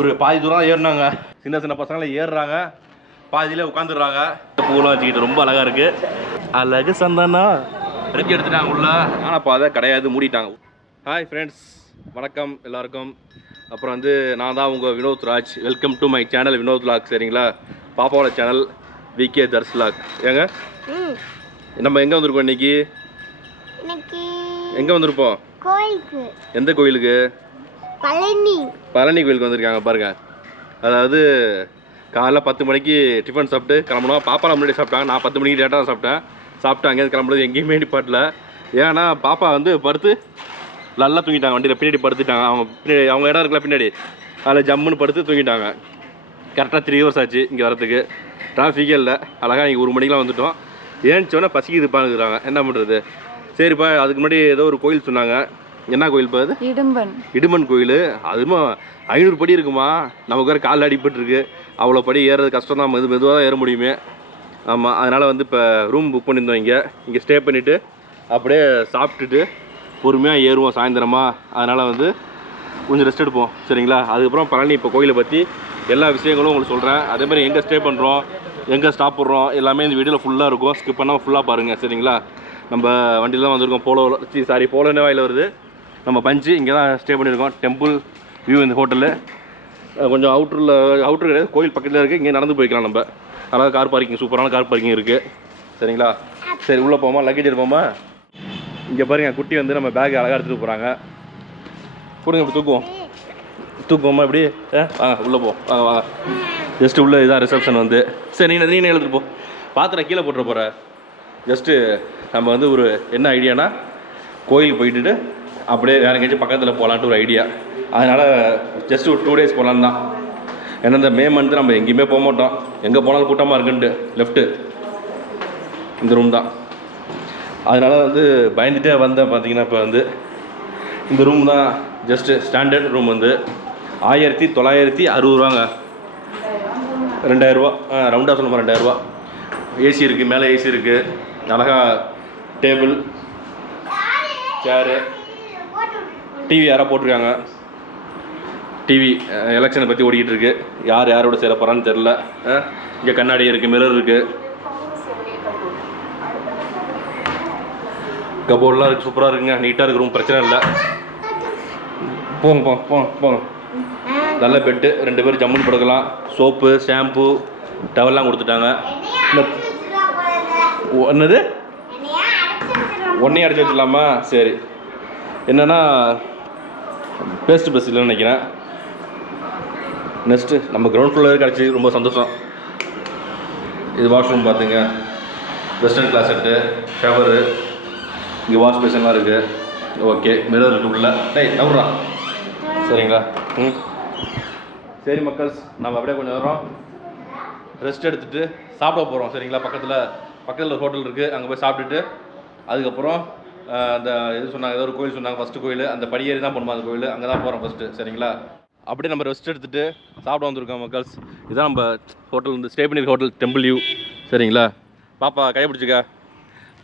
ஒரு பாதி தூரம் ஏறினாங்க. சின்ன சின்ன பசங்களாம் ஏறுறாங்க, பாதியிலே உட்காந்துடுறாங்க. பூலாம் வச்சுக்கிட்டு ரொம்ப அழகாக இருக்குது. அழகு சந்தானா ரெடி எடுத்துட்டாங்க உள்ள. ஆனால் பாதை கிடையாது, மூடிட்டாங்க. ஹாய் ஃப்ரெண்ட்ஸ், வணக்கம் எல்லாருக்கும். அப்புறம் வந்து நான் தான் உங்கள் Vinod Raj. Welcome to my channel Vinod vlog. சரிங்களா, பாப்பாவோட சேனல் விகே தர்ஸ் வ்ளாக். ஏங்க நம்ம எங்கே வந்திருக்கோம் இன்னைக்கு? எங்கே வந்திருப்போம்? கோயிலுக்கு. எந்த கோயிலுக்கு? பழனி கோயிலுக்கு வந்திருக்காங்க பாருங்க. அதாவது காலைல 10 மணிக்கு டிஃபன் சாப்பிட்டு கிளம்பணும். பாப்பா முன்னாடி சாப்பிட்டாங்க, நான் 10 மணிக்கு லேட்டாக சாப்பிட்டேன். அங்கேருந்து கிளம்புறது எங்கேயுமே நிப்பாட்டில். ஏன்னா பாப்பா வந்து படுத்து நல்லா தூங்கிட்டாங்க. வண்டியில் பின்னாடி படுத்துட்டாங்க. அவங்க இடம் இருக்குல்ல பின்னாடி, அதில் ஜம்முன்னு படுத்து தூங்கிட்டாங்க. கரெக்டாக 3 hours ஆச்சு இங்கே வரத்துக்கு. டிராஃபிக்கே இல்லை. அழகாக இங்கே 1 மணிக்கெலாம் வந்துவிட்டோம். ஏன்ச்சோன்னே பசிக்குது பாருங்கிறாங்க. என்ன பண்ணுறது? சரிப்பா, அதுக்கு முன்னாடி ஏதோ ஒரு கோயில் சொன்னாங்க. என்ன கோயில் பா அது? இடுமன் கோயில். அதுவும் 500 படி இருக்குமா. நமக்கு வேறு காலில் அடிபட்டுருக்கு. அவ்வளோ படி ஏறுறது கஷ்டம் தான், மெதுவாக தான் ஏற முடியுமே. ஆமாம், அதனால் வந்து இப்போ ரூம் புக் பண்ணியிருந்தோம். இங்கே ஸ்டே பண்ணிவிட்டு அப்படியே சாப்பிட்டுட்டு பொறுமையாக ஏறுவோம் சாயந்தரமாக. அதனால் வந்து கொஞ்சம் ரெஸ்ட் எடுப்போம். சரிங்களா? அதுக்கப்புறம் பழனி இப்போ கோயிலை பற்றி எல்லா விஷயங்களும் உங்களுக்கு சொல்கிறேன். அதேமாதிரி எங்கே ஸ்டே பண்ணுறோம், எங்கே ஸ்டாப் பண்ணுறோம் எல்லாமே இந்த வீடியோவில் ஃபுல்லாக இருக்கும். ஸ்கிப் பண்ணாமல் ஃபுல்லாக பாருங்கள். சரிங்களா? நம்ம வண்டியில் தான் வந்திருக்கோம். போலோ வாயில் வருது. நம்ம பஞ்சு இங்கே தான் ஸ்டே பண்ணியிருக்கோம். டெம்பிள் வியூ இந்த ஹோட்டலு. கொஞ்சம் அவுட்ரு கிடையாது, கோயில் பக்கத்தில் இருக்குது. இங்கே நடந்து போய்க்கலாம் நம்ம. அழகாக கார் பார்க்கிங், சூப்பரான கார் பார்க்கிங் இருக்குது. சரிங்களா? சரி, உள்ளே போமா, லக்கேஜ் எடுப்போமா? இங்கே பாருங்கள், குட்டி வந்து நம்ம பேக் அழகாக எடுத்துகிட்டு போகிறாங்க. கொடுங்க, இப்படி தூக்குவோமா இப்படி? உள்ளே போ, வாங்க. ஜஸ்ட்டு உள்ளே இதான் ரிசப்ஷன் வந்து. சரி, நீ எழுதிட்டு போ. பாத்திரம் கீழே போட்டுற போகிற. ஜஸ்ட்டு நம்ம வந்து ஒரு என்ன ஐடியானா, கோயிலுக்கு போயிட்டுட்டு அப்படியே வேறு எங்கேயாச்சும் பக்கத்தில் போகலான்ட்டு ஒரு ஐடியா. அதனால் ஜஸ்ட்டு ஒரு 2 days போகலான்னு தான். ஏன்னா இந்த மே மந்த்து நம்ம எங்கேயுமே போக மாட்டோம். எங்கே போனாலும் கூட்டமாக இருக்குன்ட்டு லெஃப்ட்டு இந்த ரூம் தான். அதனால் வந்து பயந்துகிட்டே வந்தேன். பார்த்தீங்கன்னா இப்போ வந்து இந்த ரூம் தான் ஜஸ்ட்டு ஸ்டாண்டர்ட் ரூம் வந்து 1960 ரூபாங்க. 2000 ரூபா ரவுண்டாக சொல்லுமா, 2000 ரூபா. ஏசி இருக்குது, மேலே ஏசி இருக்குது. அழகாக டேபிள், சேரு, டிவி யாராக போட்டிருக்காங்க. டிவி எலெக்ஷனை பற்றி ஓடிக்கிட்டு இருக்கு. யாரோட சேர போகிறான்னு தெரில. இங்கே கண்ணாடி இருக்குது, மிரர் இருக்குது, கபோர்ட்லாம் இருக்குது. சூப்பராக இருக்குங்க, நீட்டாக இருக்குது ரூம். பிரச்சனை இல்லை. போங்க. நல்ல பெட்டு, 2 பேர் ஜம்முன்னு படுக்கலாம். சோப்பு, ஷாம்பு, டவல்லாம் கொடுத்துட்டாங்க. என்னது? ஒன்றையும் அடிச்சு வச்சிடலாமா? சரி. என்னென்னா பேஸ்ட் ப்ரெஸ் இல்லைன்னு நினைக்கிறேன். நெக்ஸ்ட்டு நம்ம கிரவுண்ட் ஃப்ளோர் கிடச்சி ரொம்ப சந்தோஷம். இது வாஷ்ரூம் பார்த்துங்க, வெஸ்டர்ன் கிளாஸ் செட்டு, ஷவரு, இங்கே வாஷ் பேஷன்லாம் இருக்குது. ஓகே, மிரர் இருக்குது உள்ள. நவுறா. சரிங்களா? சரி மக்கள்ஸ், நம்ம அப்படியே கொஞ்சம் நேரம் ரெஸ்ட் எடுத்துகிட்டு சாப்பிட போகிறோம். சரிங்களா? பக்கத்தில் ஒரு ஹோட்டல் இருக்குது, அங்கே போய் சாப்பிட்டுட்டு அதுக்கப்புறம் அந்த இது சொன்னாங்க, ஏதோ ஒரு கோயில் சொன்னாங்க, ஃபஸ்ட்டு கோயில். அந்த படியேறி தான் போகணுமா அந்த கோயில், அங்கே தான் போகிறோம் ஃபஸ்ட்டு. சரிங்களா? அப்படியே நம்ம ரெஸ்ட் எடுத்துகிட்டு சாப்பிட வந்திருக்கோம் மக்கள்ஸ். இதுதான் நம்ம ஹோட்டல் வந்து ஸ்டே பண்ணியிருக்க ஹோட்டல் டெம்பிள் வியூ. சரிங்களா? பாப்பா கை பிடிச்சிக்க.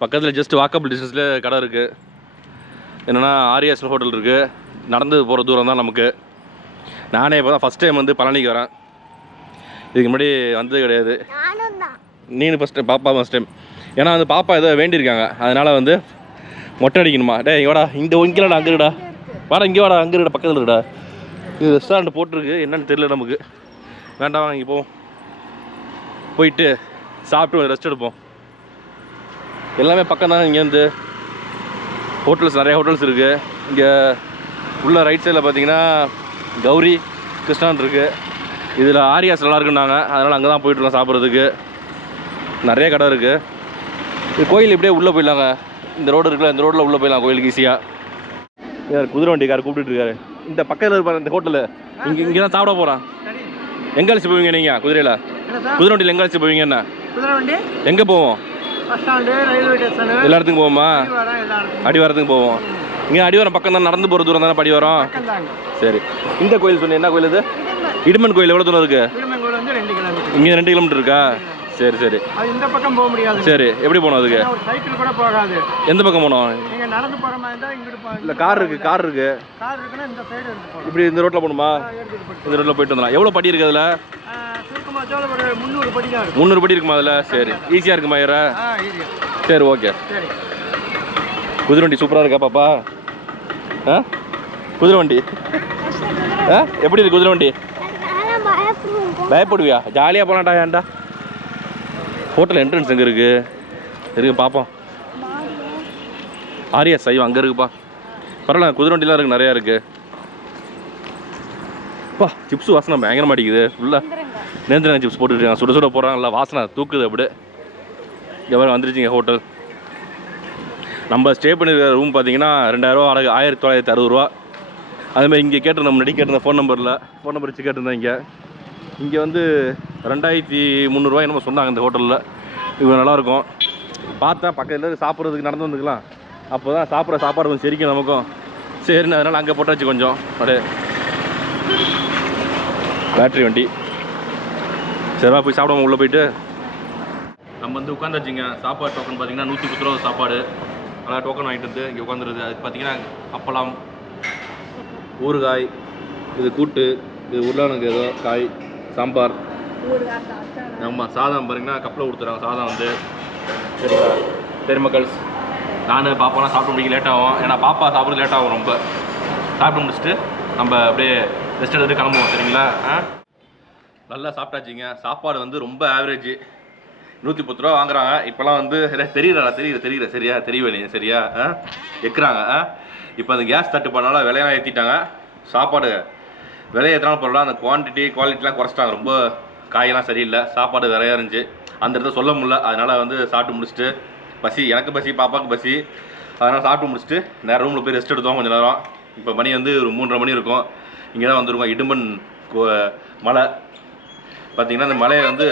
பக்கத்தில் ஜஸ்ட் வாக்கபிள் டிஸ்டன்ஸில் கடை இருக்குது. என்னென்னா ஆரியாஸ் ஹோட்டல் இருக்குது. நடந்து போகிற தூரம் தான் நமக்கு. நானே இப்போ தான் ஃபஸ்ட் டைம் வந்து பழனிக்கு வரேன். இதுக்கு முன்னாடி வந்தது கிடையாது. நீனு ஃபஸ்ட் டைம், பாப்பா ஃபஸ்ட் டைம். ஏன்னா வந்து பாப்பா ஏதோ வேண்டியிருக்காங்க, அதனால் வந்து மொட்டை அடிக்கணுமா. இங்கே வாடா, இங்கேடா, அங்கே இருக்கடா, வாடா, இங்கே வாடா, அங்கே இருக்கடா, பக்கத்தில் இருக்கடா. இது ரெஸ்டாரண்ட் போட்டிருக்கு, என்னன்னு தெரியல நமக்கு. வேண்டாம், வாங்க இங்கே போயிட்டு சாப்பிட்டு ரெஸ்ட் எடுப்போம். எல்லாமே பக்கம் தான். இங்கேருந்து ஹோட்டல்ஸ், நிறைய ஹோட்டல்ஸ் இருக்குது. இங்கே உள்ள ரைட் சைடில் பார்த்தீங்கன்னா கௌரி கிருஷ்ணான் இருக்குது. இதில் ஆரியாஸ் நல்லா இருக்குன்னாங்க, அதனால் அங்கே தான் போயிட்டுருக்கோம் சாப்பிட்றதுக்கு. நிறைய கடை இருக்குது. இது கோயில் இப்படியே உள்ளே போயிடலாங்க. இந்த ரோடு இருக்குல்ல, இந்த ரோட்டில் உள்ளே போயிடலாம் கோயிலுக்கு ஈஸியாக. யார் குதிரை வண்டிக்கார் கூப்பிட்டு இருக்காரு. இந்த பக்கத்தில் இருப்பார் இந்த ஹோட்டலு. இங்கே தான் சாப்பிட போகிறேன். எங்கே அழைச்சி போவீங்க நீங்கள்? குதிரை வண்டியில் எங்கே அழைச்சி போவீங்க? என்ன எங்கே போவோம்? எல்லா இடத்துக்கும் போவோமா? அடிவாரத்துக்கு போவோம். இங்கே அடிவாரம் பக்கம் தான், நடந்து போகிற தூரம் தானே அடிவாரம். சரி, இந்த கோயில் சொன்னீங்க, என்ன கோயில் இது? இடுமன் கோயில். எவ்வளோ தூரம் இருக்குது? இங்கே 2 கிலோமீட்டர் இருக்கா? சரி சரி. அது இந்த பக்கம் போக முடியாது. சரி, எப்படி போகணும் அதுக்கு? ஒரு சைக்கிள் கூட போகாது. எந்த பக்கம் போகணும்? நீங்கள் நடந்து போகிற மாதிரி இருந்தால் இங்கிட்டு போகணும். இல்லை கார் இருக்குது. கார் இருக்குன்னா இந்த சைடு இருக்கு போகணும். இப்படி இந்த ரோட்டில் போகணுமா? இந்த ரோட்டில் போயிட்டு வந்துடலாம். எவ்வளோ படி இருக்குது அதில்? சுருக்கமாக ஒரு 300 படி தான் இருக்கும். 300 படி இருக்குமா அதில்? சரி, ஈஸியாக இருக்குமா ஏற? சரி, ஓகே. சரி. குதிரை வண்டி சூப்பராக இருக்கா பாப்பா? ஆ, குதிரை வண்டி எப்படி இருக்கு குதிரை வண்டி? பயப்படுவியா? ஜாலியாக போகலாம்டா. ஏன்டா? ஹோட்டல் என்ட்ரன்ஸ் எங்கே இருக்கு பார்ப்போம். ஆரியா சைவம் அங்கே இருக்குப்பா. பரவாயில்ல, குதிரை வண்டிலாம் இருக்குது, நிறையா இருக்குது. பா, சிப்ஸ் வாசனை பயங்கர மாட்டேங்குது. ஃபுல்லாக நேந்திரங்க சிப்ஸ் போட்டுருக்காங்க. சுட சுட போடுறாங்க. நல்லா வாசனை தூக்குது அப்படியே. எவ்வளோ வந்துருச்சுங்க ஹோட்டல். நம்ம ஸ்டே பண்ணியிருக்கிற ரூம் பார்த்தீங்கன்னா 2000 ரூபா வாடகை, 1960 ரூபா. அதுமாதிரி இங்கே கேட்டிருந்தோம், முன்னாடி கேட்டிருந்தேன் ஃபோன் நம்பர் வச்சு கேட்டிருந்தேன். இங்கே வந்து 2300 ரூபாய் என்னமோ சொன்னாங்க இந்த ஹோட்டலில். இது நல்லாயிருக்கும். பார்த்தா பக்கத்தில் சாப்பிட்றதுக்கு நடந்து வந்துக்கலாம். அப்போ தான் சாப்பிட்ற சாப்பாடு கொஞ்சம் சரிக்கும் நமக்கும். சரின்னு அதனால் அங்கே போட்டாச்சு கொஞ்சம். அப்படியே பேட்ரி வண்டி. சரிவா, போய் சாப்பிடுவோம். உள்ளே போயிட்டு நம்ம வந்து உட்காந்துச்சுங்க. சாப்பாடு டோக்கன் பார்த்தீங்கன்னா 110 ரூபா சாப்பாடு. நல்லா டோக்கன் வாங்கிட்டு வந்து இங்கே உட்காந்துருது. அதுக்கு பார்த்தீங்கன்னா அப்பளம், ஊறுகாய், இது கூட்டு, இது உருளைக்கிழங்கு ஏதோ காய், சாம்பார். ஆமாம், சாதம் பாருங்கன்னா கப்பில் கொடுத்துறாங்க சாதம் வந்து. சரிங்களா? சரி மக்கள்ஸ், நான் பாப்பாலாம் சாப்பிட முடிக்க லேட் ஆகும். ஏன்னா பாப்பா சாப்பிட்றது லேட் ஆகும் ரொம்ப. சாப்பிட்டு முடிச்சுட்டு நம்ம அப்படியே ரெஸ்ட் எடுத்துகிட்டு கிளம்புவோம். சரிங்களா? நல்லா சாப்பிட்டாச்சுங்க. சாப்பாடு வந்து ரொம்ப ஆவரேஜ். 110 ரூபா வாங்குறாங்க. இப்போலாம் வந்து தெரியுற சரியா தெரியவே சரியா எக்குறாங்க. இப்போ அந்த கேஸ் தட்டுப்பாடுனால விலையெல்லாம் ஏற்றிட்டாங்க. சாப்பாடு விலையை ஏற்றினாலும் பரவாயில்ல, அந்த குவாலிட்டிலாம் குறைச்சிட்டாங்க. ரொம்ப காயெல்லாம் சரியில்லை. சாப்பாடு விலையா இருந்துச்சு. அந்த இடத்த சொல்ல முடியல. அதனால் வந்து சாப்பிட்டு முடிச்சுட்டு எனக்கு பசி, பாப்பாவுக்கு பசி. அதனால் சாப்பிட்டு முடிச்சுட்டு நேரம் ரூமில் போய் ரெஸ்ட் எடுத்தோம் கொஞ்சம் நேரம். இப்போ மணி வந்து ஒரு 3:30 மணி இருக்கும். இங்கே தான் வந்துருக்கோம். இடுமன் மலை பார்த்தீங்கன்னா, அந்த மலையை வந்து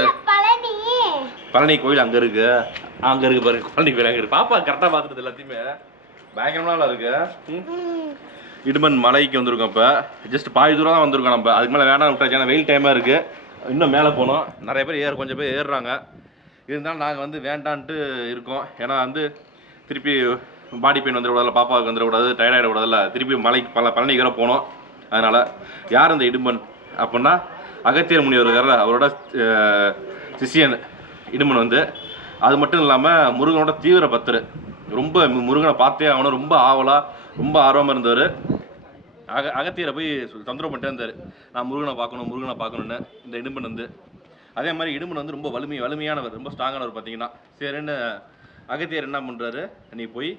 பழனி கோயில் அங்கே இருக்குது பாருங்க. பழனி கோயில் அங்கே இருக்குது. பாப்பா கரெக்டாக பார்த்துட்டு எல்லாத்தையுமே பயங்கரமாக இருக்குது. இடுமன் மலைக்கு வந்திருக்கோம். இப்போ ஜஸ்ட் பாதி தூரம் தான் வந்திருக்கோம். நம்ம அதுக்கு மேலே வேணாம் விட்டாச்சு. ஏன்னா வெயில் டைமாக இருக்குது. இன்னும் மேலே போனோம். நிறைய பேர் கொஞ்சம் பேர் ஏறுறாங்க. இருந்தாலும் நாங்கள் வந்து வேண்டான்ட்டு இருக்கோம். ஏன்னா வந்து திருப்பி பாடி பெயின் வந்துடக்கூடாது, பாப்பாவுக்கு வந்துடக்கூடாது, டயர்டாகிடக்கூடாதுல்ல. திருப்பி மலைக்கு பழனிக்கு வேற போனோம். அதனால் யார் இந்த இடுமன் அப்படின்னா, அகத்தியர் முனிவர் இருக்கார்ல, அவரோட சிஷியன் இடுமன் வந்து. அது மட்டும் இல்லாமல் முருகனோட தீவிர பக்தர். ரொம்ப முருகனை பார்த்தே ஆகணும், ரொம்ப ரொம்ப ஆர்வமாக இருந்தவர். அகத்தியரை போய் தொந்தரவு பண்ணிட்டே இருந்தார். நான் முருகனை பார்க்கணுன்னு இந்த இடுமன் வந்து. அதே மாதிரி இடுமன் வந்து ரொம்ப வலிமையானவர், ரொம்ப ஸ்ட்ராங்கானவர் பார்த்தீங்கன்னா. சரின்னு அகத்தியர் என்ன பண்ணுறாரு, நீ போய்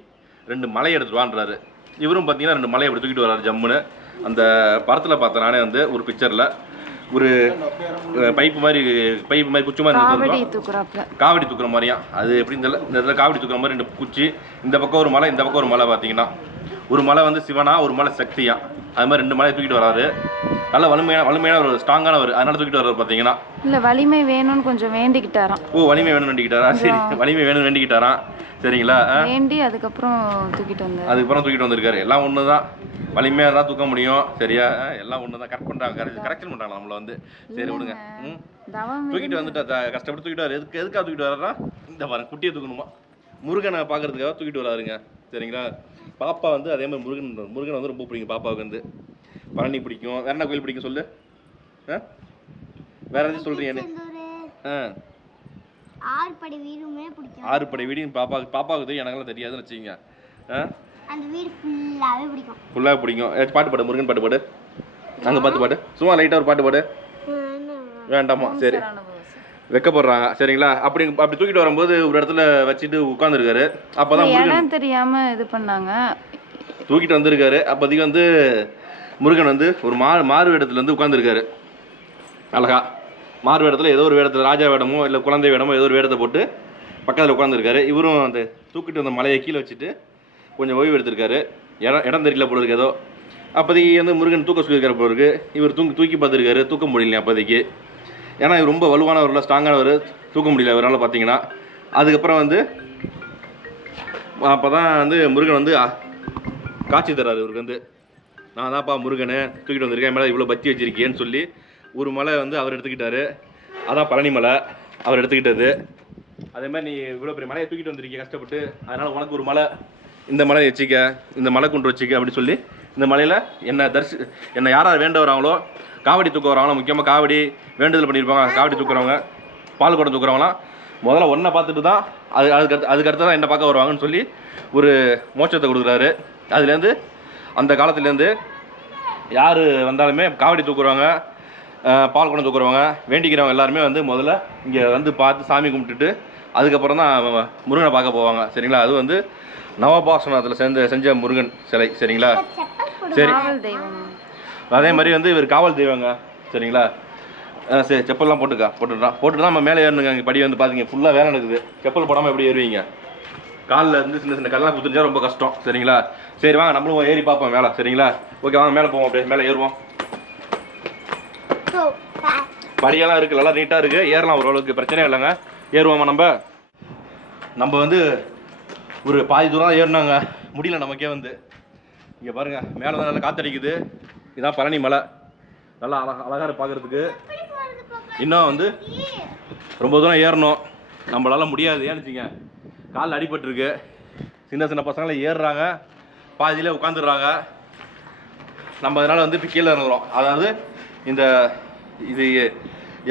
2 மலை எடுத்துட்டு வான்றாரு. இவரும் பார்த்தீங்கன்னா 2 மலையை அப்படி தூக்கிட்டு வர்றாரு ஜம்முன்னு. அந்த படத்தில் பார்த்தேன் நானே வந்து ஒரு பிக்சரில். ஒரு பைப்பு மாதிரி குச்சி மாதிரி காவடி தூக்குற மாதிரியா. அது எப்படி இந்த இடத்துல காவடி தூக்குற மாதிரி 2 குச்சி, இந்த பக்கம் ஒரு மலை, இந்த பக்கம் ஒரு மலை. பார்த்தீங்கன்னா ஒரு மலை வந்து சிவனா, ஒரு மலை சக்தியா. அது மாதிரி 2 மலையை தூக்கிட்டு வராரு. நல்ல வலிமையான ஒரு ஸ்ட்ராங்கானவர். அதனால தூக்கிட்டு வர்றாரு பார்த்தீங்கன்னா. இல்லை, வலிமை வேணும்னு கொஞ்சம் வேண்டிக்கிட்டாராம். ஓ, வலிமை வேணும்னு வேண்டிக்கிட்டாரா? சரி, வலிமை வேணும்னு வேண்டிக்கிட்டாராம். சரிங்களா? வேண்டி அதுக்கப்புறம் தூக்கிட்டு வந்திருக்காரு. எல்லாம் ஒன்று தான், வலிமையாக தான் தூக்க முடியும். சரியா? எல்லாம் ஒன்று தான். கரெக்ஷன் பண்ணுறாங்க நம்மளை வந்து. சரி விடுங்க. தூக்கிட்டு வந்துட்டா, கஷ்டப்பட்டு தூக்கிட்டு வர. எதுக்காக தூக்கிட்டு வர்றா? இந்த பாருங்க, குட்டியை தூக்கணுமா, முருகனை பார்க்கறதுக்காக தூக்கிட்டு வராருங்க. சரிங்களா? பாப்பா வந்து அதே மாதிரி முருகன் வந்து ரொம்ப பிடிக்கும் பாப்பாவுக்கு வந்து. பழனி பிடிக்கும். வேற என்ன கோயில் பிடிக்கும் சொல்லு? வேற எதுவும் சொல்றீங்க? ஆறுபடை வீடு பாப்பாவுக்கு தெரியும், எனக்கெல்லாம் தெரியாதுன்னு வச்சுக்கோங்க. ஃபுல்லாக பிடிக்கும். ஏதாச்சும் பாட்டு பாடு, முருகன் பாட்டு பாடு. அங்கே பாட்டு சும்மா லைட்டாக ஒரு பாட்டு பாடு. வேண்டாமா? சரி, வைக்கப்படுறாங்க. சரிங்களா? அப்படி தூக்கிட்டு வரும்போது ஒரு இடத்துல வச்சுட்டு உட்காந்துருக்காரு. அப்போதான் முருகன் தெரியாமல் இது பண்ணாங்க, தூக்கிட்டு வந்திருக்காரு. அப்போதைக்கு வந்து முருகன் வந்து ஒரு மாறு வேடத்துல வந்து உட்காந்துருக்காரு. அழகா மாறு வேடத்தில், ஏதோ ஒரு வேடத்தில், ராஜா வேடமோ இல்லை குழந்தை வேடமோ ஏதோ ஒரு வேடத்தை போட்டு பக்கத்தில் உட்காந்துருக்காரு. இவரும் அந்த தூக்கிட்டு வந்த மலையை கீழே வச்சுட்டு கொஞ்சம் ஓய்வு எடுத்திருக்காரு. இடம் தெரியல போல இருக்கு ஏதோ. அப்போதைக்கு வந்து முருகன் தூக்க சொல்லியிருக்காரு போல இருக்கு. இவர் தூக்கி பார்த்துருக்காரு. தூக்க முடியல அப்போதைக்கு. ஏன்னா இவர் ரொம்ப வலுவானவர், ஸ்ட்ராங்கானவர், தூக்க முடியல அவரால் பார்த்தீங்கன்னா. அதுக்கப்புறம் வந்து அப்போ தான் வந்து முருகன் வந்து காட்சி தர்றாரு. இவருக்கு வந்து, நான் தான்ப்பா முருகனை தூக்கிட்டு வந்திருக்கேன், மேலே இவ்வளோ பத்தி வச்சிருக்கேன்னு சொல்லி ஒரு மலை வந்து அவர் எடுத்துக்கிட்டாரு. அதான் பழனி மலை. அவர் எடுத்துக்கிட்டது. அதே மாதிரி நீ இவ்வளோ பெரிய மலையை தூக்கிட்டு வந்திருக்கீங்க கஷ்டப்பட்டு, அதனால் உனக்கு ஒரு மலை, இந்த மலையை வச்சுக்க, இந்த மலை குன்று வச்சுக்க அப்படின்னு சொல்லி இந்த மலையில் என்னை யாராவது வேண்ட வராங்களோ, காவடி தூக்க வராங்களோ, முக்கியமாக காவடி வேண்டுதல் பண்ணியிருப்பாங்க, காவடி தூக்குறவங்க, பால் குடம் தூக்குறவங்களாம் முதல்ல ஒன்றை பார்த்துட்டு தான் அதுக்கடுத்து தான் என்ன பார்க்க வருவாங்கன்னு சொல்லி ஒரு மோட்சத்தை கொடுக்குறாரு. அதுலேருந்து அந்த காலத்துலேருந்து யார் வந்தாலுமே காவடி தூக்குறவங்க, பால் குடம் தூக்குறவங்க, வேண்டிக்கிறவங்க எல்லாருமே வந்து முதல்ல இங்கே வந்து பார்த்து சாமி கும்பிட்டுட்டு அதுக்கப்புறம் தான் முருகனை பார்க்க போவாங்க. சரிங்களா? அது வந்து நவபாசனத்தில் செஞ்ச முருகன் சிலை. சரிங்களா? சரி, அதே மாதிரி வந்து இவர் காவல் தெய்வங்க. சரிங்களா? சரி, செப்பல்லாம் போட்டுட்டு தான் நம்ம மேலே ஏறணுங்க. இங்கே படி வந்து பார்த்தீங்க ஃபுல்லாக வேலை நடக்குது. செப்பல் போடாமல் எப்படி ஏறுவீங்க? காலில் இருந்து சின்ன சின்ன கல்லாம் குத்துருந்தா ரொம்ப கஷ்டம். சரிங்களா? சரி வாங்க நம்மளும் ஏறி பார்ப்போம் மேலே. சரிங்களா? ஓகே வாங்க மேலே போவோம். அப்படியே மேலே ஏறுவோம். படியெல்லாம் இருக்குது, நல்லா நீட்டாக இருக்குது, ஏறலாம், ஓரளவுக்கு பிரச்சனையே இல்லைங்க. ஏறுவோமா? நம்ம வந்து ஒரு பாதி தூரம் ஏறினாங்க, முடியல நமக்கே வந்து. இங்கே பாருங்கள், மேலே தான் நல்லா காற்றடிக்குது. இதுதான் பழனி மலை, நல்லா அழகாக பார்க்குறதுக்கு. இன்னும் வந்து ரொம்ப தூரம் ஏறணும், நம்மளால முடியாது. ஏன்னு வச்சுங்க, காலில் அடிபட்டுருக்கு. சின்ன சின்ன பசங்களாம் ஏறுறாங்க, பாதியிலே உட்காந்துடுறாங்க. நம்ம அதனால் வந்து இப்போ கீழே இறங்குறோம். அதாவது இது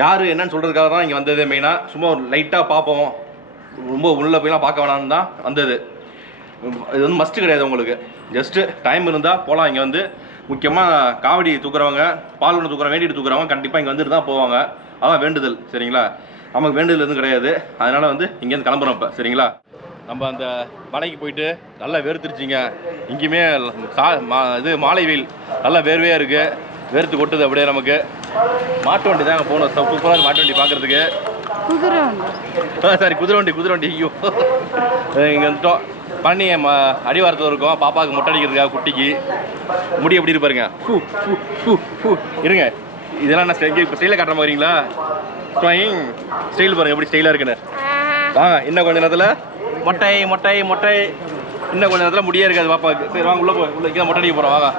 யார் என்னன்னு சொல்கிறதுக்காக தான் இங்கே வந்தது. மெயினாக சும்மா ஒரு லைட்டாக பார்ப்போம், ரொம்ப உள்ளே போய்லாம் பார்க்க வேணான்னு தான் வந்தது. இது வந்து மஸ்ட்டு கிடையாது உங்களுக்கு, ஜஸ்ட்டு டைம் இருந்தால் போகலாம். இங்கே வந்து முக்கியமாக காவடி தூக்குறவங்க, பால் குடம் தூக்குறவங்க, வேண்டிட்டு தூக்குறவங்க கண்டிப்பாக இங்கே வந்துட்டு தான் போவாங்க. அதான் வேண்டுதல். சரிங்களா? நமக்கு வேண்டுதல் எதுவும் கிடையாது. அதனால் வந்து இங்கேருந்து கிளம்புறோம் இப்போ. சரிங்களா? நம்ம அந்த மலைக்கு போயிட்டு நல்லா வேர்த்துருச்சிங்க. இங்கேயுமே மாலை வெயில் நல்லா வேர்வையாக இருக்குது, வேர்த்து கொட்டுது அப்படியே. நமக்கு மாட்டு வண்டி தாங்க போகணும், சூப்பராக மாட்டு வண்டி பார்க்குறதுக்கு. குதிரை வண்டி. ஐயோ, இங்கே வந்துட்டோம். பழனி அடிவாரத்தில் இருக்கோம். பாப்பாவுக்கு மொட்டை அடிக்கிறதுக்காக, குட்டிக்கு முடி எப்படி இருப்பாருங்க. இருங்க, இதெல்லாம் என்ன இப்போ ஸ்டைலில் காட்டுற மாதிரிங்களா? ஸ்டைல் பாருங்க எப்படி ஸ்டைலாக இருக்குன்னு. வாங்க, இன்னும் கொஞ்ச நேரத்தில் மொட்டை இன்னும் கொஞ்ச நேரத்தில் முடியே இருக்காது பாப்பாவுக்கு. சரி வாங்க, உள்ளே இங்கே மொட்டை அடிக்க போகிறோம். வாங்க.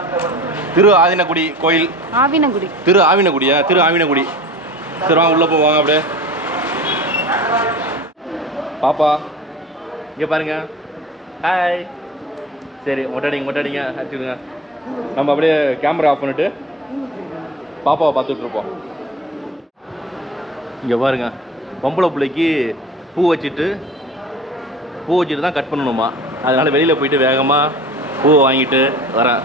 திரு ஆவினகுடி கோயில். திரு ஆவினகுடியா? திரு ஆவினகுடி. சரி வாங்க, உள்ளே போவாங்க. அப்படியே பாப்பா இங்கே பாருங்க. ஹாய். சரி, மொட்டடிங்க ஆச்சுடுங்க. நம்ம அப்படியே கேமரா ஆஃப் பண்ணிட்டு பாப்பாவை பார்த்துட்டு இருப்போம். இங்கே பாருங்க, பொம்பளை பிள்ளைக்கு பூ வச்சுட்டு தான் கட் பண்ணணுமா. அதனால் வெளியில் போயிட்டு வேகமாக பூவை வாங்கிட்டு வரேன்.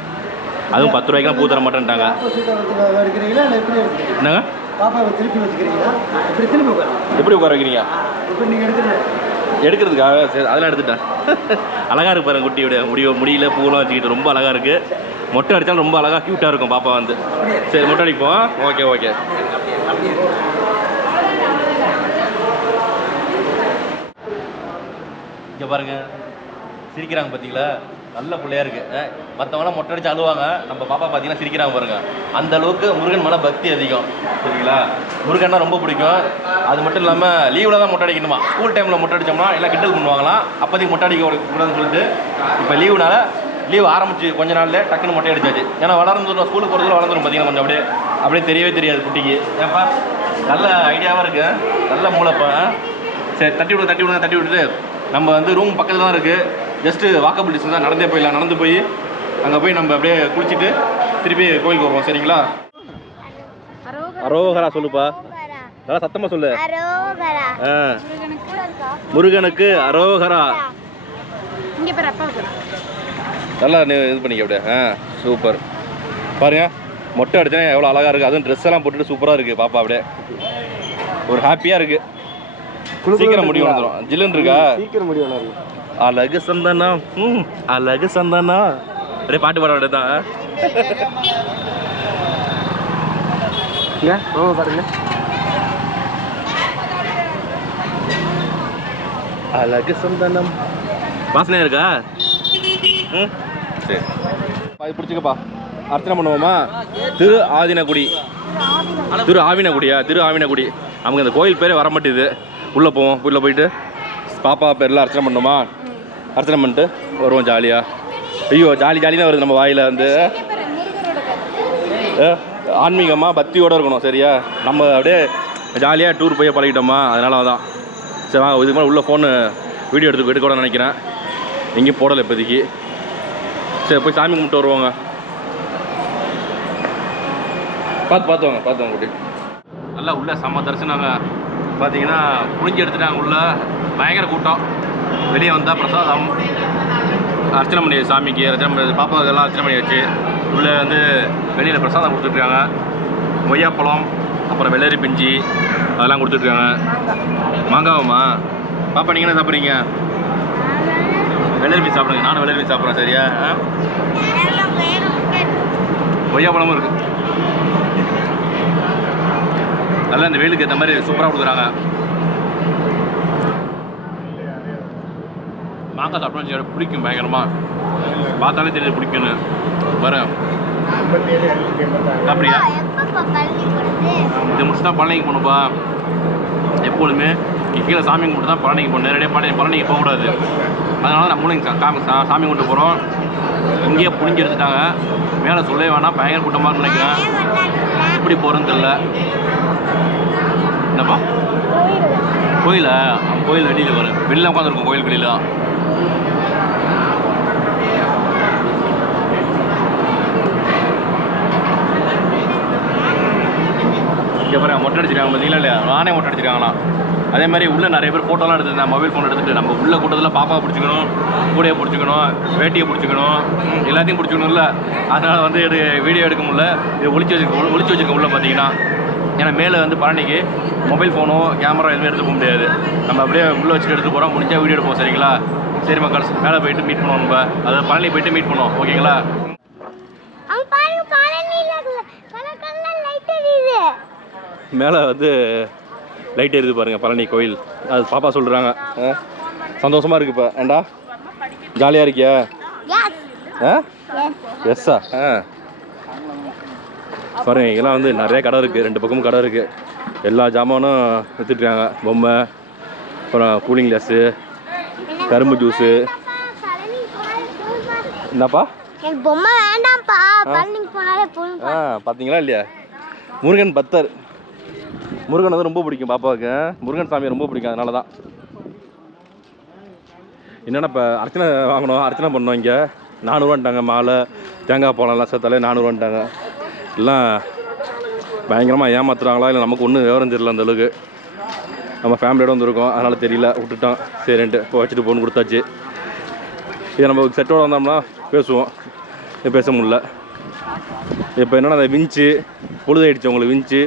அதுவும் 10 ரூபாய்க்குலாம் பூ தர மாட்டேன்ட்டாங்க. என்னங்க எப்படி உட்கார வைக்கிறீங்க? எடுக்கிறதுக்காக. சரி, அதெல்லாம் எடுத்துட்டேன். அழகாக இருக்கு பாருங்க, குட்டியோட முடியல பூவெல்லாம் வச்சுக்கிட்டு ரொம்ப அழகாக இருக்குது. மொட்டை அடித்தாலும் ரொம்ப அழகாக க்யூட்டாக இருக்கும் பாப்பா வந்து. சரி, மொட்டை அடிப்போம். ஓகே. இங்கே பாருங்க, சிரிக்கிறாங்க பார்த்தீங்களா? நல்ல பிள்ளையா இருக்கு. மற்றவங்களாம் மொட்டை அடிச்சு அழுவாங்க, நம்ம பாப்பா பார்த்தீங்கன்னா சிரிக்கிறாங்க பாருங்க. அந்த அளவுக்கு முருகன் மேலே பக்தி அதிகம். சரிங்களா? முருகன்னா ரொம்ப பிடிக்கும். அது மட்டும் இல்லாமல் லீவில் தான் மொட்டை அடிக்கணுமா. ஸ்கூல் டைமில் மொட்டை அடித்தோம்னா எல்லாம் கிண்டல் பண்ணுவாங்களாம். அப்போதைக்கு மொட்டை அடிக்க கூடாதுன்னு சொல்லிட்டு இப்போ லீவ் ஆரம்பிச்சு கொஞ்ச நாள்ல டக்குன்னு மொட்டை அடிச்சாச்சு. ஏன்னா வளர்ந்துடும், ஸ்கூலுக்கு போகிறதுல வளர்ந்துடும் பார்த்தீங்கன்னா கொஞ்சம் அப்படியே தெரியவே தெரியாது குட்டிக்கு. ஏன்ப்பா நல்ல ஐடியாவாக இருக்கு, நல்ல மூளைப்பா. சரி, தட்டி விட்டுட்டு நம்ம வந்து ரூம் பக்கத்தில் தான் இருக்குது. ஜஸ்ட்டு வாக்கபிள் டிஸ்டன்ஸ் தான், நடந்தே போயிடலாம். நடந்து போய் அங்கே போய் நம்ம அப்படியே குளிச்சுட்டு திருப்பி கோயிலுக்கு வருவோம். சரிங்களா? அரோகரா சொல்லுப்பா, நல்லா சத்தமாக சொல்லு. முருகனுக்கு அரோகரா. நல்லா இது பண்ணிக்க அப்படியே. சூப்பர். பாருங்க, மொட்டை அடிச்சா எவ்வளோ அழகாக இருக்குது. அதுவும் ட்ரெஸ் எல்லாம் போட்டுட்டு சூப்பராக இருக்குது பாப்பா. அப்படியே ஒரு ஹாப்பியாக இருக்குது. சீக்கிரம் முடி வந்துடும். ஜில்லுன்னு இருக்கா? சீக்கிரம் முடி வளரும். அழகு சந்தனம், அழகு சந்தனம். அப்படியே பாட்டு பாட வேண்டியதான். பாருங்க, அழகு சந்தனம் வாசனையா இருக்கா? சரி, அது பிடிச்சிக்கப்பா. அர்ச்சனை பண்ணுவோமா? திரு ஆவினகுடி. நமக்கு அந்த கோயில் பேரே வர மாட்டேது. உள்ளே போவோம். உள்ளே போயிட்டு பாப்பா பேரில் அர்ச்சனை பண்ணோமா, அர்ச்சனை பண்ணிட்டு வருவோம் ஜாலியாக. ஐயோ, ஜாலி தான் வருது நம்ம வாயில் வந்து. ஆன்மீகமாக பக்தியோடு இருக்கணும். சரியா? நம்ம அப்படியே ஜாலியாக டூர் போய் பழகிட்டோமா, அதனால தான். சரி வாங்க, இதுக்கு மேலே உள்ள ஃபோனு வீடியோ எடுக்க நினைக்கிறேன். எங்கேயும் போடலை இப்போதைக்கு. சரி போய் சாமி கும்பிட்டு வருவாங்க. பார்த்து வாங்க குட்டி. நல்லா உள்ள செம்ம தரிசனாங்க. பார்த்தீங்கன்னா புளிஞ்சு எடுத்துட்டாங்க. உள்ள பயங்கர கூட்டம். வெளியே வந்தால் பிரசாதம் அர்ச்சனை பண்ணி சாமிக்கு அர்ச்சனை பண்ணி பாப்பாவுக்கெல்லாம் அர்ச்சனை பண்ணி வச்சு உள்ளே வந்து வெளியில் பிரசாதம் கொடுத்துட்ருக்காங்க. கொய்யாப்பழம், அப்புறம் வெள்ளரி பிஞ்சி அதெல்லாம் கொடுத்துட்ருக்காங்க. மாங்காவுமா பாப்பா நீங்கள் என்ன சாப்பிட்றீங்க? வெள்ளரி பிஞ்சு சாப்பிடுங்க. நானும் வெள்ளரி பிஞ்சு சாப்பிட்றேன். சரியா? கொய்யாப்பழமும் இருக்குது. நல்லா இந்த வெயிலுக்கு ஏற்ற மாதிரி சூப்பராக கொடுக்குறாங்க. மாங்காய் சாப்பிட்டோம் பிடிக்கும் பயங்கரமாக. பார்த்தாலே தெரியுது பிடிக்குன்னு. வரேன் அப்படியா? இதை முடிச்சு தான் பழனிக்கு போகணுப்பா. எப்பொழுதுமே கீழே சாமி கும்பிட்டு தான் பழனிக்கு போகணும். நேரடியாக பழனிக்கு போகக்கூடாது. அதனால நம்ம மூலிங்க சாமி கும்பிட்டு போகிறோம். இங்கேயே புளிஞ்சு எடுத்துட்டாங்க. மேலே சொல்லவே வேணாம், பயங்கர கூட்டமாக நினைக்கிறேன். எப்படி போகிறதுன்னு தெரியல. என்னப்பா கோயிலா? கோயில் வெளியில் வரும். வெளியில் உட்காந்துருக்கும் கோயில் வெளியில் தான். இங்கே பாருங்க மொட்டை அடிச்சிருக்காங்க பார்த்தீங்களா இல்லையா? நானே மொட்டை அடிச்சிருக்காங்களாம். அதே மாதிரி உள்ளே நிறைய பேர் ஃபோட்டோலாம் எடுத்துருந்தேன். மொபைல் ஃபோன் எடுத்துகிட்டு நம்ம உள்ள கூட்டத்தில் பாப்பாவை பிடிச்சிக்கணும், கூடையை பிடிச்சிக்கணும், வேட்டியை பிடிச்சிக்கணும், எல்லாத்தையும் பிடிச்சிக்கணும்ல. அதனால் வந்து வீடியோ எடுக்க முடியல. இது ஒளிச்சு வச்சுருக்கேன் உள்ளே பார்த்தீங்கன்னா. ஏன்னா மேலே வந்து பழனிக்கு மொபைல் ஃபோனோ கேமரா எதுவுமே எடுத்து போக முடியாது. நம்ம அப்படியே உள்ளே வச்சுட்டு எடுத்து போகிறோம். முடிஞ்சால் வீடியோ எடுப்போம். சரிங்களா? சரி மக்கள், மேலே போயிட்டு மீட் பண்ணுவோம். நம்ம அதாவது பழனி போயிட்டு மீட் பண்ணுவோம். ஓகேங்களா? மேலே வந்து லைட் எரியுது பாருங்கள் பழனி கோயில். அது பாப்பா சொல்கிறாங்க. சந்தோஷமாக இருக்குது. இப்போ ஏண்டா ஜாலியாக இருக்கியா? எஸ்ஸா? பாருங்க இதெல்லாம் வந்து நிறைய கடை இருக்குது. 2 பக்கமும் கடை இருக்குது. எல்லா ஜாமானும் விற்றுட்ருக்காங்க. பொம்மை, அப்புறம் கூலிங் கிளாஸு, கரும்பு ஜூஸு. என்னப்பா? பொம்மை வேண்டாம்ப்பா. பார்த்தீங்களா இல்லையா? முருகன் பக்தர். முருகன் வந்து ரொம்ப பிடிக்கும் பாப்பாவுக்கு. முருகன் சாமியை ரொம்ப பிடிக்கும். அதனால தான். என்னென்னா இப்போ அர்ச்சனை வாங்கணும், அர்ச்சனை பண்ணோம். இங்கே 400ரூவான்ட்டாங்க. மாலை தேங்காய் பழம்லாம் சேர்த்தாலே 400ரூவான்ட்டாங்க. எல்லாம் பயங்கரமாக ஏமாத்துறாங்களா இல்லை நமக்கு ஒன்றும் விவரம் தெரியல அந்த அளவுக்கு. நம்ம ஃபேமிலியோட வந்துருக்கோம், அதனால் தெரியல, விட்டுட்டோம். சரின்ட்டு இப்போ வச்சுட்டு போன்னு கொடுத்தாச்சு. இதை நம்ம செட்டோடு வந்தோம்னா பேசுவோம். பேச முடியல. இப்போ என்னென்னா அந்த விஞ்சு பொழுதாயிடுச்சு உங்களுக்கு. விஞ்சு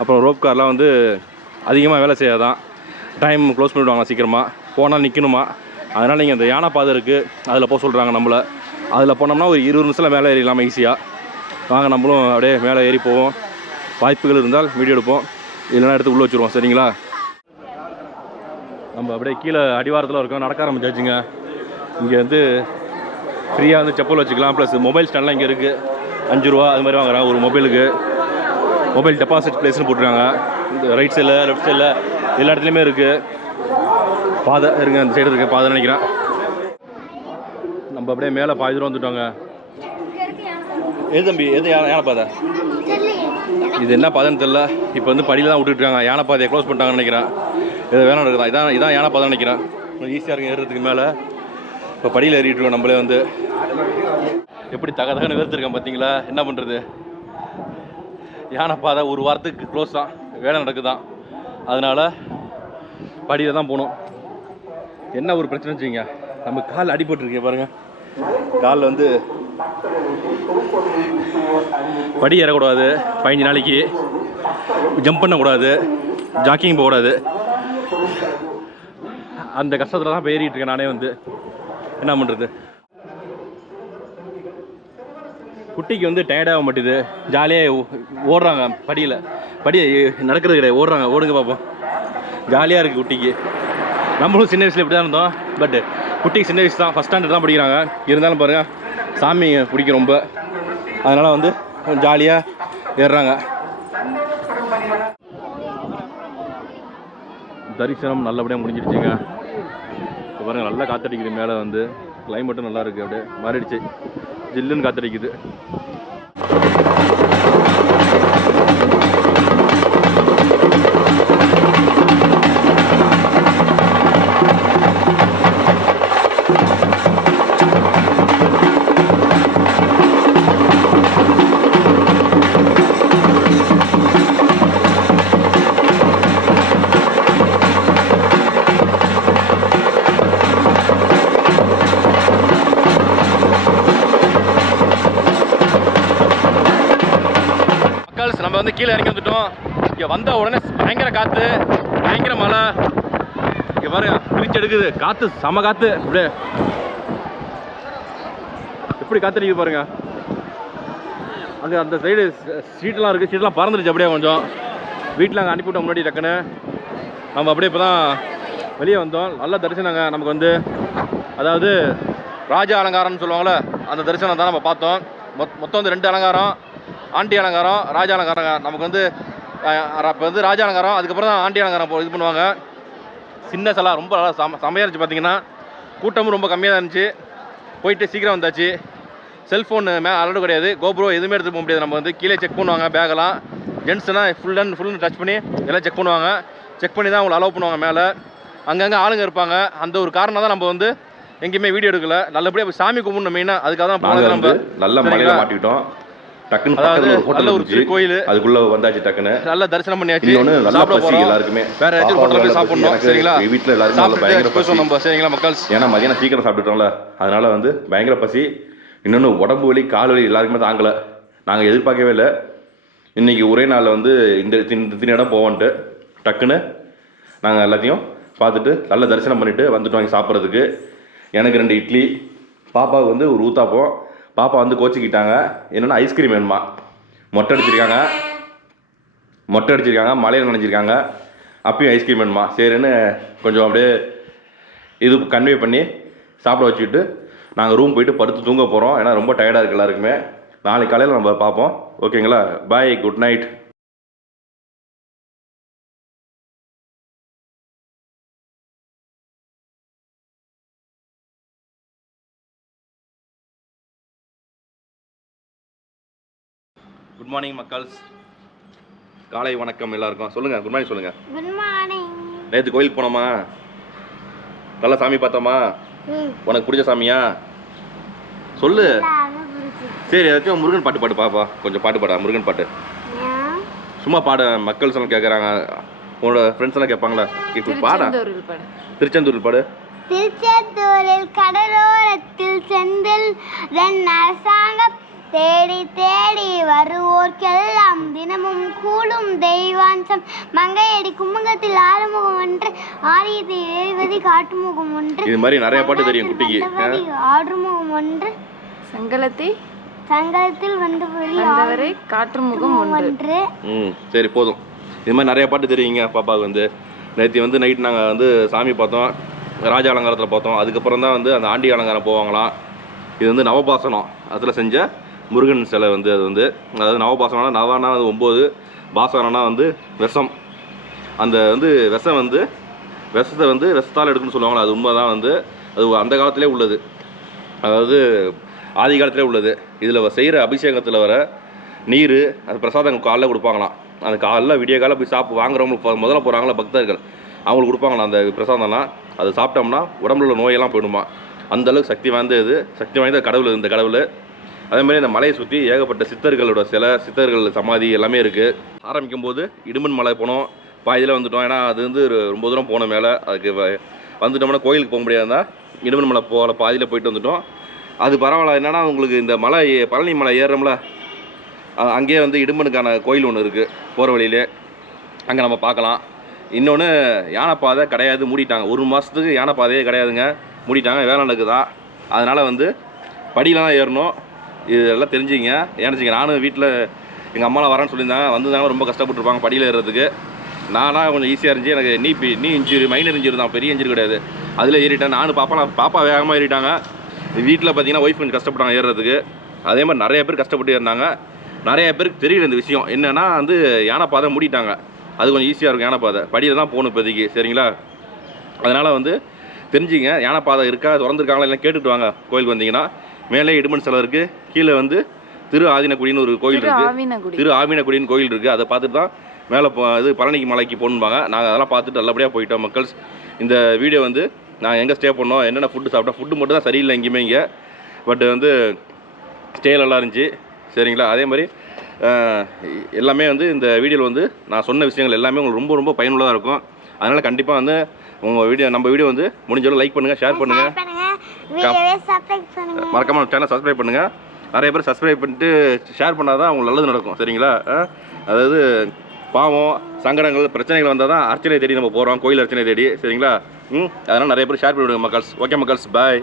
அப்புறம் ரோப் கார்லாம் வந்து அதிகமாக வேலை செய்யாதான். டைம் க்ளோஸ் பண்ணிவிடுவாங்க சீக்கிரமாக. போனால் நிற்கணுமா. அதனால் நீங்கள் அந்த யானை பாதை இருக்குது, அதில் போக சொல்கிறாங்க நம்மளை. அதில் போனோம்னா ஒரு 20 நிமிஷத்தில் மேலே ஏறிடலாமா ஈஸியாக. வாங்க நம்மளும் அப்படியே மேலே ஏறி போவோம். வாய்ப்புகள் இருந்தால் வீடியோ எடுப்போம், இல்லைனா எடுத்து உள்ளே வச்சுருவோம். சரிங்களா? நம்ம அப்படியே கீழே அடிவாரத்தில் இருக்கோம். நடக்க ஆரம்பிச்சாச்சுங்க. இங்கே வந்து ஃப்ரீயாக வந்து செப்பல் வச்சுக்கலாம். ப்ளஸ் மொபைல் ஸ்டாண்ட்லாம் இங்கே இருக்குது. 5 ரூபா அது மாதிரி வாங்குறாங்க ஒரு மொபைலுக்கு. மொபைல் டெபாசிட் பிளேஸ்னு போட்டுருக்காங்க. இந்த ரைட் சைடில் லெஃப்ட் சைடில் எல்லா இடத்துலையுமே இருக்குது. பாதை இருங்க, அந்த சைடு இருக்குது பாதை நினைக்கிறேன். நம்ம அப்படியே மேலே பாதி தூரம் வந்துட்டோங்க. எது தம்பி? எது யானை பாதை? இது என்ன பாதைன்னு தெரியல. இப்போ வந்து படியில் தான் விட்டுட்டுருக்காங்க. யானை பாதையை க்ளோஸ் பண்ணிட்டாங்கன்னு நினைக்கிறேன். இது வேணாம் இருக்குதா? இதான் யானை பாதை நினைக்கிறேன். ஈஸியாக இருக்குது ஏறுறதுக்கு மேலே. இப்போ படியில் ஏறிட்டுருக்கோம் நம்மளே. வந்து எப்படி தகன்னு வேர்த்துருக்கேன் பார்த்தீங்களா? என்ன பண்ணுறது? யானை பாதை ஒரு வாரத்துக்கு க்ளோஸ் தான், வேலை நடக்குதான். அதனால் படியில் தான் போகணும். என்ன ஒரு பிரச்சனை வச்சுங்க, நம்ம கால் அடிபட்டுருக்கேன் பாருங்கள். காலில் வந்து படி ஏறக்கூடாது 15 நாளைக்கு. ஜம்ப் பண்ணக்கூடாது, ஜாக்கிங் போகக்கூடாது. அந்த கஷ்டத்தில் தான் இப்போ ஏறிட்டு இருக்கேன் நானே. வந்து என்ன பண்ணுறது? குட்டிக்கு வந்து டயர்டாக மாட்டேது. ஜாலியாக ஓடுறாங்க படியில். படி நடக்கிறது கிடையாது, ஓடுறாங்க. ஓடுங்க பார்ப்போம். ஜாலியாக இருக்குது குட்டிக்கு. நம்மளும் சின்ன வயசில் இப்படி தான் இருந்தோம். பட் குட்டிக்கு சின்ன வயசு தான், ஃபஸ்ட் ஸ்டாண்டர்ட் தான் படிக்கிறாங்க. இருந்தாலும் பாருங்கள் சாமி பிடிக்கும் ரொம்ப. அதனால் வந்து ஜாலியாக ஏறுறாங்க. தரிசனம் நல்லபடியாக முடிஞ்சிடுச்சுங்க. இப்போ பாருங்கள் நல்லா காற்றடிக்குது மேலே. வந்து கிளைமேட்டும் நல்லா இருக்குது. அப்படியே மாறிடுச்சு, ஜில்லுன்னு காற்றடிக்குது. மக்கள்ஸ் நம்ம வந்து கீழே இறங்கி வந்துட்டோம். இங்கே வந்த உடனே பயங்கர காற்று, பயங்கர மழை. இங்கே பாருங்க பிரிச்சு எடுக்குது காற்று, செம காற்று. அப்படியே எப்படி காற்றடிக்குது பாருங்க. அங்கே அந்த சைடு சீட்டெலாம் இருக்குது, சீட்டெலாம் பறந்துருச்சு அப்படியே கொஞ்சம். வீட்டில் அங்கே அனுப்பிவிட்டோம் முன்னாடி டக்குன்னு. நம்ம அப்படியே இப்போ தான் வெளியே வந்தோம். நல்ல தரிசனங்க நமக்கு வந்து, அதாவது ராஜா அலங்காரம்னு சொல்லுவாங்கள்ல, அந்த தரிசனம் தான் நம்ம பார்த்தோம். மொத்தம் வந்து 2 அலங்காரம், ஆண்டி அலங்காரம், ராஜா அலங்காரம். நமக்கு வந்து இப்போ வந்து ராஜா அலங்காரம், அதுக்கப்புறம் தான் ஆண்டி அலங்காரம் இது பண்ணுவாங்க. சின்ன சிலை ரொம்ப நல்லா செம்மையாக இருந்துச்சு. பார்த்தீங்கன்னா கூட்டமும் ரொம்ப கம்மியாக தான் இருந்துச்சு. போயிட்டு சீக்கிரம் வந்தாச்சு. செல்ஃபோன் அலோடு கிடையாது, கோப்ரோ எதுவுமே எடுத்துகிட்டு போக முடியாது. நம்ம வந்து கீழே செக் பண்ணுவாங்க பேக்கெல்லாம். ஜென்ட்ஸ்னால் ஃபுல் டச் பண்ணி எல்லாம் செக் பண்ணுவாங்க. செக் பண்ணி தான் அவங்களை அலோவ் பண்ணுவாங்க மேலே. அங்கங்கே ஆளுங்க இருப்பாங்க. அந்த ஒரு காரணம் தான் நம்ம வந்து எங்கேயுமே வீடியோ எடுக்கல. நல்லபடியாக சாமி கும்பிடணும் மெயினாக, அதுக்காக தான் போனது. நம்ம நல்ல மலையில மாட்டிக்கிட்டோம். டக்குன்னு நல்ல ஒரு கோயில், அதுக்குள்ள வந்தாச்சு. டக்குன்னு நல்ல தரிசனம் பண்ணியாச்சு. சாப்பிட போறோம் எல்லாருக்குமே. வேற ஏதாச்சும் ஹோட்டல்ல போய் சாப்பிடணும். சரிங்களா, வீட்டில் எல்லாரும் பயங்கர பசி நம்ம. சரிங்களா மக்கள்ஸ், ஏன்னா மதியானம் சீக்கிரம் சாப்பிட்டுட்டோம்ல, அதனால வந்து பயங்கர பசி. இன்னொன்று உடம்பு வலி, கால் வலி எல்லாருக்குமே தாங்கலை. நாங்கள் எதிர்பார்க்கவே இல்லை இன்றைக்கி ஒரே நாளில் வந்து இந்த இடம் போவோன்ட்டு. டக்குன்னு நாங்கள் எல்லாத்தையும் பார்த்துட்டு நல்ல தரிசனம் பண்ணிவிட்டு வந்துட்டு வாங்கி சாப்பிட்றதுக்கு. எனக்கு 2 இட்லி, பாப்பாவுக்கு வந்து ஒரு ஊத்தாப்பம். பாப்பா வந்து கோச்சிக்கிட்டாங்க, என்னென்னா ஐஸ்கிரீம் வேணுமா. மொட்டை அடிச்சிருக்காங்க, மலையில் நனைஞ்சிருக்காங்க. அப்பயும் ஐஸ்கிரீம் வேணுமா. சரின்னு கொஞ்சம் அப்படியே இது கன்வே பண்ணி சாப்பிட வச்சுக்கிட்டு நாங்கள் ரூம் போயிட்டு படுத்து தூங்க போகிறோம். ஏன்னா ரொம்ப டயர்டாக இருக்குது எல்லாருக்குமே. நாளைக்கு காலையில் நம்ம பார்ப்போம். ஓகேங்களா, பாய், குட் நைட். குட் மார்னிங் மக்கள்ஸ், காலை வணக்கம் எல்லாருக்கும். சொல்லுங்கள், குட் மார்னிங் சொல்லுங்கள். Good morning. நேற்று கோயிலுக்கு போனோமா, நல்லா சாமி பார்த்தோமா? உனக்கு பிடிச்ச சாமியா சொல்லு. சரி, ஏதாச்சும் முருகன் பாட்டு பாடு பாப்பா. கொஞ்சம் பாட்டு பாடா, முருகன் பாட்டு சும்மா பாட. மக்கள்ஸ் எல்லாம் கேட்குறாங்க, உன்னோட ஃப்ரெண்ட்ஸ் எல்லாம் கேட்பாங்களா? பாடா. திருச்செந்தூரில் பாடு. திருச்செந்தூரில் கடலோரத்தில் செந்தில் அரசாங்கம் தேடி தேடி வருவோர்க்கெல்லாம் தினமும் கூடும் தெய்வாஞ்சம். மங்கையடி குமுகத்தில் ஆறுமுகம் ஒன்று, ஆரியத்தை ஏறுவதி காட்டுமுகம் ஒன்று. இது மாதிரி நிறைய பாட்டு தெரியும் குட்டிக்கு. ஆறுமுகம் ஒன்று, சங்கலத்தில் வந்தவரை காற்றுமுகம் ஒன்று. சரி போதும். இது மாதிரி நிறைய பாட்டு தெரியுங்க பாப்பாவுக்கு வந்து. நேற்று வந்து நைட் நாங்கள் வந்து சாமி பார்த்தோம், ராஜா அலங்காரத்தில் பார்த்தோம். அதுக்கப்புறம் தான் வந்து அந்த ஆண்டி அலங்காரம் போவாங்களாம். இது வந்து நவபாசனம் அதில் செஞ்ச முருகன் சிலை வந்து. அது வந்து அதாவது நவபாசனம்னா நவானா அது 9, பாசனம்னா வந்து விஷம். அந்த வந்து விஷம் வந்து விஷத்தை வந்து விஷத்தால் எடுக்கணும்னு சொல்லுவாங்களா, அது உண்மை தான். வந்து அது அந்த காலத்திலே உள்ளது, அதாவது ஆதி காலத்திலே உள்ளது. இதில் செய்கிற அபிஷேகத்தில் வர நீர், அது பிரசாதம் காலைல கொடுப்பாங்களாம். அந்த காலைல விடிய காலைல போய் வாங்குறவங்களுக்கு முதல்ல போகிறாங்களா பக்தர்கள், அவங்களுக்கு கொடுப்பாங்களாம் அந்த பிரசாதம்லாம். அது சாப்பிட்டோம்னா உடம்புல உள்ள நோயெல்லாம் போயிடுமா. அந்தளவுக்கு சக்தி வாய்ந்த கடவுள் இந்த கடவுள். அதேமாதிரி இந்த மலையை சுற்றி ஏகப்பட்ட சித்தர்களோட சிலை, சித்தர்கள் சமாதி எல்லாமே இருக்குது. ஆரம்பிக்கும் போது இடுமன் மலை போனோம், பாதியில் வந்துட்டோம். ஏன்னா அது வந்து ரொம்ப தூரம் போன மேலே, அதுக்கு வந்துட்டோம்னா கோயிலுக்கு போக முடியாதுன்னா இடுமன் மலை போகல, பாதியில் போயிட்டு வந்துட்டோம். அது பரவாயில்ல. என்னென்னா உங்களுக்கு இந்த மலை பழனி மலை ஏறுறோம்ல, அங்கேயே வந்து இடுமனுக்கான கோயில் ஒன்று இருக்குது போகிற வழியிலே, அங்கே நம்ம பார்க்கலாம். இன்னொன்று யானைப்பாதை கிடையாது, மூடிட்டாங்க. 1 மாதத்துக்கு யானைப்பாதையே கிடையாதுங்க, மூடிட்டாங்க. வேலை நடக்குதான். அதனால் வந்து படியில் தான் ஏறணும். இதெல்லாம் தெரிஞ்சுங்க. ஏன்னுச்சிங்க, நானும் வீட்டில் எங்கள் அம்மாலாம் வரேன்னு சொல்லியிருந்தாங்க, வந்திருந்தாங்க. ரொம்ப கஷ்டப்பட்டுருப்பாங்க படியில் ஏறுறதுக்கு. நானாக கொஞ்சம் ஈஸியாக இருந்துச்சு. எனக்கு நீ இன்ஜுரி, மைனர் இன்ஜுரி தான், பெரிய இன்ஜுரி கிடையாது. அதில் ஏறிட்டேன். நானும் பாப்பா வேகமாக ஏறிட்டாங்க. வீட்டில் பார்த்தீங்கன்னா ஒய்ஃப் கொஞ்சம் கஷ்டப்பட்டாங்க ஏறுறதுக்கு. அதே மாதிரி நிறைய பேர் கஷ்டப்பட்டு ஏறினாங்க. நிறைய பேருக்கு தெரியல இந்த விஷயம். என்னென்னா வந்து யானைப்பாதை மூடிட்டாங்க. அது கொஞ்சம் ஈஸியாக இருக்கும். யானைப்பாதை படியில் தான் போகணும் இப்போதைக்கு. சரிங்களா, அதனால் வந்து தெரிஞ்சுங்க. யானைப்பாதை இருக்கா, திறந்துருக்காங்களா எல்லாம் கேட்டுட்டு வாங்க. கோயிலுக்கு வந்தீங்கன்னா மேலே இடுமன் சிலை இருக்குது, கீழே வந்து திரு ஆதினக்குடின்னு ஒரு கோயில் இருக்குது. திரு ஆவினக்குடின்னு கோயில் இருக்குது. அதை பார்த்துட்டு தான் மேலே இது பழனிக்கு மலைக்கு போகணும்பாங்க. நாங்கள் அதெல்லாம் பார்த்துட்டு நல்லபடியாக போயிட்டோம் மக்கள்ஸ். இந்த வீடியோ வந்து நான் எங்கே ஸ்டே பண்ணோம், என்னென்ன ஃபுட்டு சாப்பிட்டேன். ஃபுட்டு மட்டும் தான் சரியில்லை எங்கேயுமே இங்கே, பட் வந்து ஸ்டே நல்லா இருந்துச்சு. சரிங்களா, அதே மாதிரி எல்லாமே வந்து இந்த வீடியோவில் வந்து நான் சொன்ன விஷயங்கள் எல்லாமே உங்களுக்கு ரொம்ப ரொம்ப பயனுள்ளதாக இருக்கும். அதனால் கண்டிப்பாக வந்து நம்ம வீடியோ வந்து முடிஞ்சளவு லைக் பண்ணுங்கள், ஷேர் பண்ணுங்கள், மறக்காமல் சேனல் சப்ஸ்கிரைப் பண்ணுங்கள். நிறைய பேர் சப்ஸ்கிரைப் பண்ணிட்டு ஷேர் பண்ணால் தான் உங்களுக்கு நல்லது நடக்கும். சரிங்களா, அதாவது பாவம் சங்கடங்கள் பிரச்சனைகள் வந்தால் தான் அர்ச்சனை தேடி நம்ம போகிறோம், கோயில் அர்ச்சனை தேடி. சரிங்களா? அதனால் நிறைய பேர் ஷேர் பண்ணி விடுங்க மக்கள்ஸ். ஓகே மக்கள்ஸ், பாய்.